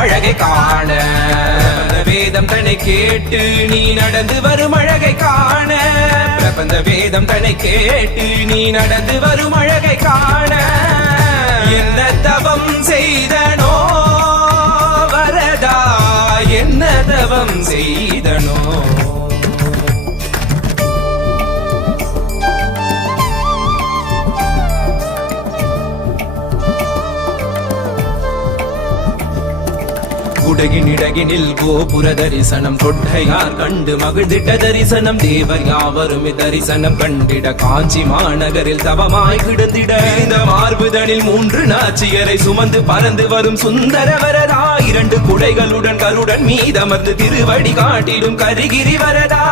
அழகை காண வேதம் தன்னை கேட்டு நீ நடந்து வரும் அழகை காண பிரபந்த வேதம் தன்னை கேட்டு நீ நடந்து வரும் அழகை காண என்ன தவம் செய்தனோ வரதா என்ன தவம் செய்தனோ குடகினிடகினில் கோபுர தரிசனம் கொட்டையார் கண்டு மகிழ்ந்திட்ட தரிசனம் தேவர் யாவரும் தரிசனம் கண்டிட காஞ்சி மாநகரில் தவமாய் கிடந்திட இந்த மார்புதனில் 3 நாச்சியரை சுமந்து பறந்து வரும் சுந்தர வரதா 2 குடைகளுடன் கருடன் மீதமர்ந்து திருவடி காட்டிடும் கரிகிரி வரதா.